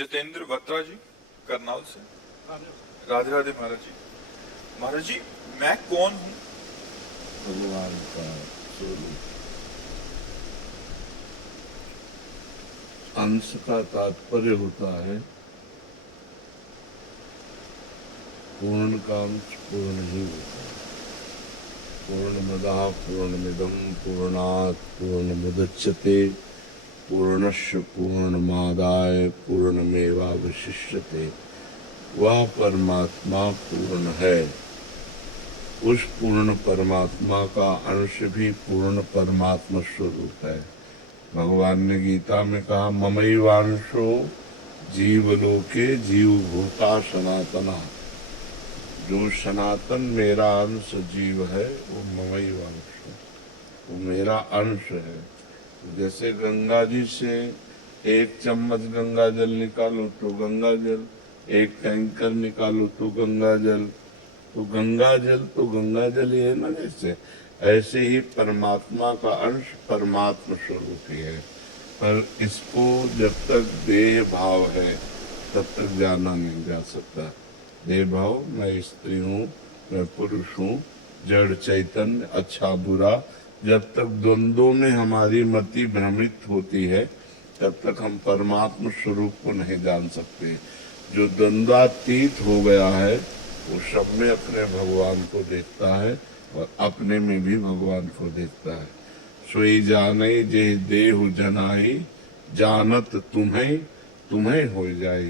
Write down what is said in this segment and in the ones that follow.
जितेंद्र बत्रा जी करनाल से। राधे राधे महाराज जी। महाराज जी, मैं कौन हूँ? भगवान का स्वरूप। अंश का तात्पर्य होता है पूर्ण का अंश पूर्ण ही होता है। पूर्णमदः पूर्णमिदं पूर्णात् पूर्णमुदच्यते पूर्णस्य पूर्णमादाय पूर्णमेवावशिष्यते। वह परमात्मा पूर्ण है। उस पूर्ण परमात्मा का अंश भी पूर्ण परमात्मा स्वरूप है। भगवान ने गीता में कहा ममैवांशो जीवलोके जीवभूता सनातना। जो सनातन मेरा अंश जीव है वो ममैवांश, वो मेरा अंश है। जैसे गंगा जी से एक चम्मच गंगा जल निकालो तो गंगा जल, एक टैंकर निकालो तो गंगा जल, तो गंगा जल तो गंगा जल ही है ना। जैसे ऐसे ही परमात्मा का अंश परमात्मा स्वरूप ही है। पर इसको जब तक देह भाव है तब तक जाना नहीं जा सकता। देह भाव, मैं स्त्री हूँ, मैं पुरुष हूँ, जड़ चैतन्य, अच्छा बुरा, जब तक द्वंद्वों में हमारी मति भ्रमित होती है तब तक हम परमात्मा स्वरूप को नहीं जान सकते। जो द्वंद्वातीत हो गया है वो सब में अपने भगवान को देखता है और अपने में भी भगवान को देखता है। सोई जाने जे देहु जनाई, जानत तुम्हें तुम्हें हो जाए।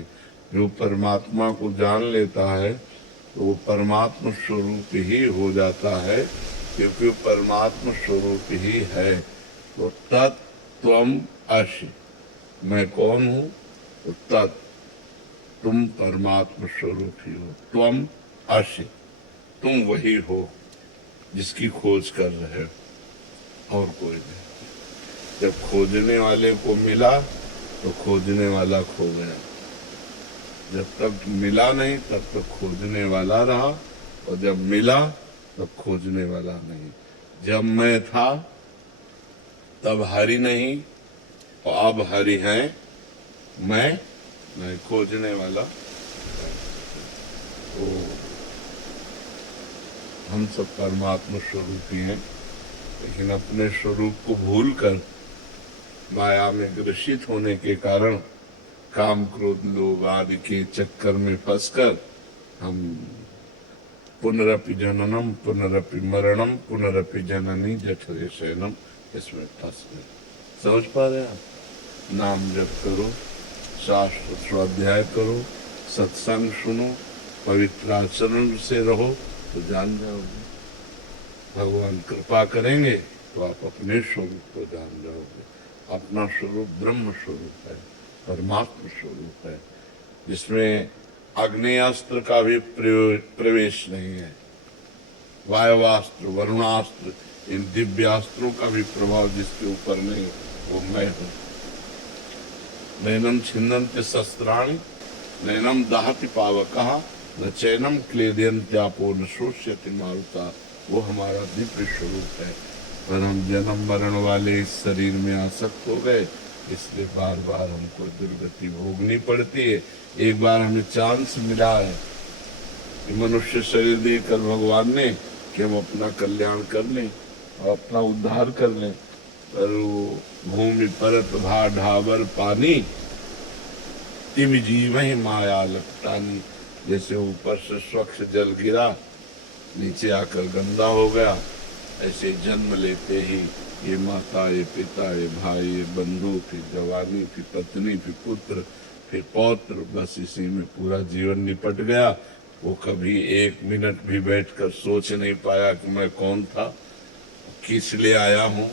जो परमात्मा को जान लेता है तो वो परमात्मा स्वरूप ही हो जाता है, क्योंकि वो परमात्मा स्वरूप ही है। तो तत्त्वम असि, मैं कौन हूँ? तो तत्, तुम परमात्मा स्वरूप ही हो। त्वम असि, तुम वही हो जिसकी खोज कर रहे हो, और कोई नहीं। जब खोजने वाले को मिला तो खोजने वाला खो गया। जब तक मिला नहीं तब तक खोजने वाला रहा, और जब मिला तब खोजने वाला नहीं। जब मैं था तब हरि नहीं, और अब हरि है, मैं नहीं, खोजने वाला। तो हम सब परमात्मा स्वरूप ही हैं, लेकिन अपने स्वरूप को भूलकर माया में ग्रसित होने के कारण काम क्रोध लोभ आदि के चक्कर में फंसकर हम पुनरपि जननम पुनरपि मरणम पुनरपि जननी जठरे शयनम, इसमें फंस गए। समझ पा रहे हैं आप? नाम जप करो, शास्त्र स्वाध्याय करो, सत्संग सुनो, पवित्र आचरण से रहो तो जान जाओगे। भगवान कृपा करेंगे तो आप अपने स्वरूप को जान जाओगे। अपना स्वरूप ब्रह्म स्वरूप है, परमात्मा स्वरूप है, जिसमें आग्नेयास्त्र का भी प्रवेश नहीं है। वायवास्त्र, वरुणास्त्र, इन दिव्यास्त्रों का भी प्रभाव जिसके ऊपर नहीं, वो मैं हूँ। नैनम छिन्नन्ति शस्त्राणि नैनम दहति पावकः न चैनम क्लेदयन्त्यापो न शोष्यति मारुता। वो हमारा दिव्य स्वरूप है। पर हम जन्म मरण वाले इस शरीर में आसक्त हो गए, इसलिए बार बार हमको दुर्गति भोगनी पड़ती है। एक बार हमें चांस मिला है कि मनुष्य शरीर देकर भगवान ने कि हम अपना कल्याण कर लें और अपना उद्धार कर लें, पर वो भूमि परत भा ढावर पानी तिम जीव ही माया लगतानी। जैसे ऊपर से स्वच्छ जल गिरा, नीचे आकर गंदा हो गया, ऐसे जन्म लेते ही ये माता, ये पिता, ये भाई, ये बंधु, फिर जवानी, फिर पत्नी, फिर पुत्र, फिर पौत्र, बस इसी में पूरा जीवन निपट गया। वो कभी एक मिनट भी बैठकर सोच नहीं पाया कि मैं कौन था, किस लिए आया हूँ,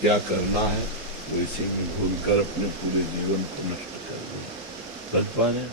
क्या करना है। वो इसी में भूलकर अपने पूरे जीवन को नष्ट कर दिया। समझ पा रहे हैं?